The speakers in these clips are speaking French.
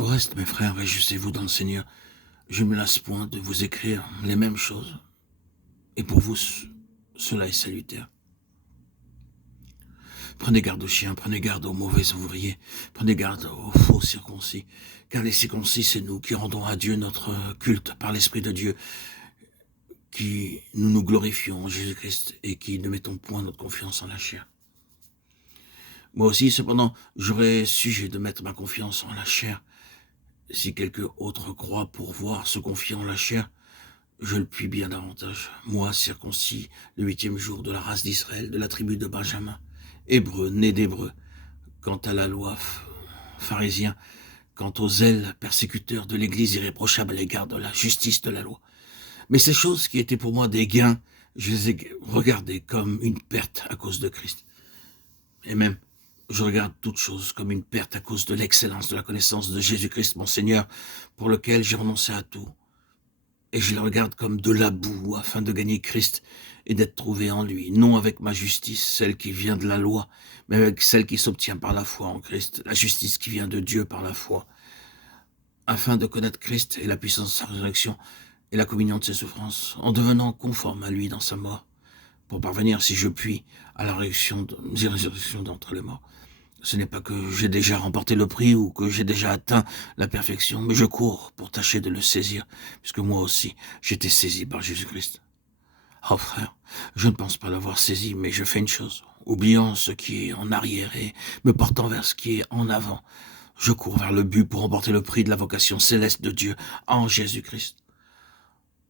Au reste, mes frères, réjouissez-vous dans le Seigneur. Je ne me lasse point de vous écrire les mêmes choses. Et pour vous, cela est salutaire. Prenez garde aux chiens, prenez garde aux mauvais ouvriers, prenez garde aux faux circoncis, car les circoncis, c'est nous qui rendons à Dieu notre culte par l'Esprit de Dieu, qui nous glorifions en Jésus-Christ et qui ne mettons point notre confiance en la chair. Moi aussi, cependant, j'aurais sujet de mettre ma confiance en la chair. Si quelque autre croit pour voir se confier en la chair, je le puis bien davantage. Moi, circoncis, le 8e jour de la race d'Israël, de la tribu de Benjamin, hébreu, né d'hébreu, quant à la loi, pharisien, quant aux zèles persécuteurs de l'Église irréprochable à l'égard de la justice de la loi. Mais ces choses qui étaient pour moi des gains, je les ai regardées comme une perte à cause de Christ. Et même, je regarde toutes choses comme une perte à cause de l'excellence de la connaissance de Jésus-Christ, mon Seigneur, pour lequel j'ai renoncé à tout. Et je le regarde comme de la boue afin de gagner Christ et d'être trouvé en lui, non avec ma justice, celle qui vient de la loi, mais avec celle qui s'obtient par la foi en Christ, la justice qui vient de Dieu par la foi, afin de connaître Christ et la puissance de sa résurrection et la communion de ses souffrances, en devenant conforme à lui dans sa mort, pour parvenir, si je puis, à la résurrection d'entre les morts. Ce n'est pas que j'ai déjà remporté le prix ou que j'ai déjà atteint la perfection, mais je cours pour tâcher de le saisir, puisque moi aussi, j'étais saisi par Jésus-Christ. Oh frère, je ne pense pas l'avoir saisi, mais je fais une chose. Oubliant ce qui est en arrière et me portant vers ce qui est en avant, je cours vers le but pour remporter le prix de la vocation céleste de Dieu en Jésus-Christ.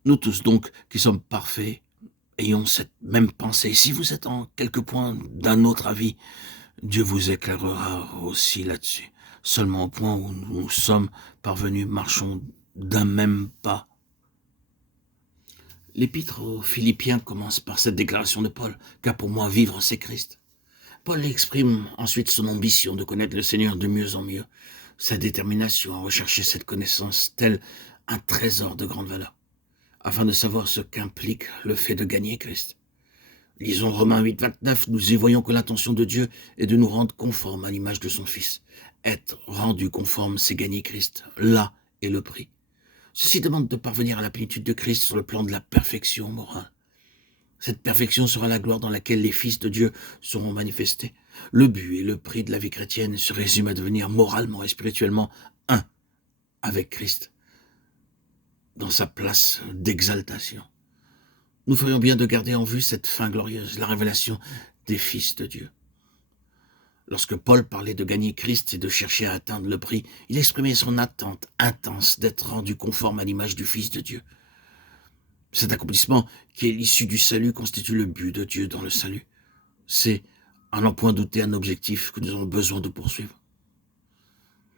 Nous tous donc, qui sommes parfaits, ayons cette même pensée. Si vous êtes en quelque point d'un autre avis, Dieu vous éclairera aussi là-dessus. Seulement au point où nous sommes parvenus, marchons d'un même pas. L'épître aux Philippiens commence par cette déclaration de Paul, car pour moi vivre c'est Christ. Paul exprime ensuite son ambition de connaître le Seigneur de mieux en mieux, sa détermination à rechercher cette connaissance tel un trésor de grande valeur, afin de savoir ce qu'implique le fait de gagner Christ. Lisons Romains 8, 29, nous y voyons que l'intention de Dieu est de nous rendre conformes à l'image de son Fils. Être rendu conforme, c'est gagner Christ. Là est le prix. Ceci demande de parvenir à la plénitude de Christ sur le plan de la perfection morale. Cette perfection sera la gloire dans laquelle les fils de Dieu seront manifestés. Le but et le prix de la vie chrétienne se résument à devenir moralement et spirituellement un avec Christ, dans sa place d'exaltation. Nous ferions bien de garder en vue cette fin glorieuse, la révélation des fils de Dieu. Lorsque Paul parlait de gagner Christ et de chercher à atteindre le prix, il exprimait son attente intense d'être rendu conforme à l'image du Fils de Dieu. Cet accomplissement, qui est l'issue du salut, constitue le but de Dieu dans le salut. C'est, à n'en point douter, un objectif que nous avons besoin de poursuivre.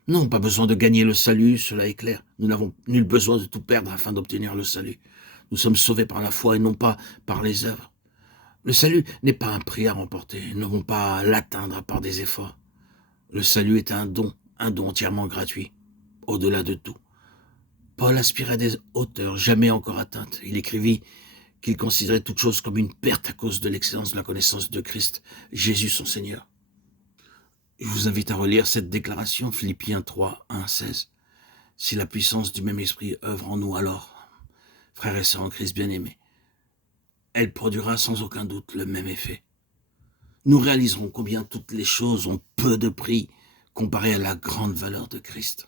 Non, pas besoin de gagner le salut, cela est clair. Nous n'avons nul besoin de tout perdre afin d'obtenir le salut. Nous sommes sauvés par la foi et non pas par les œuvres. Le salut n'est pas un prix à remporter. Nous n'avons pas à l'atteindre par des efforts. Le salut est un don entièrement gratuit, au-delà de tout. Paul aspirait à des hauteurs jamais encore atteintes. Il écrivit qu'il considérait toute chose comme une perte à cause de l'excellence de la connaissance de Christ, Jésus son Seigneur. Je vous invite à relire cette déclaration, Philippiens 3, 1, 16. Si la puissance du même esprit œuvre en nous alors, frères et sœurs en Christ bien-aimés, elle produira sans aucun doute le même effet. Nous réaliserons combien toutes les choses ont peu de prix comparé à la grande valeur de Christ.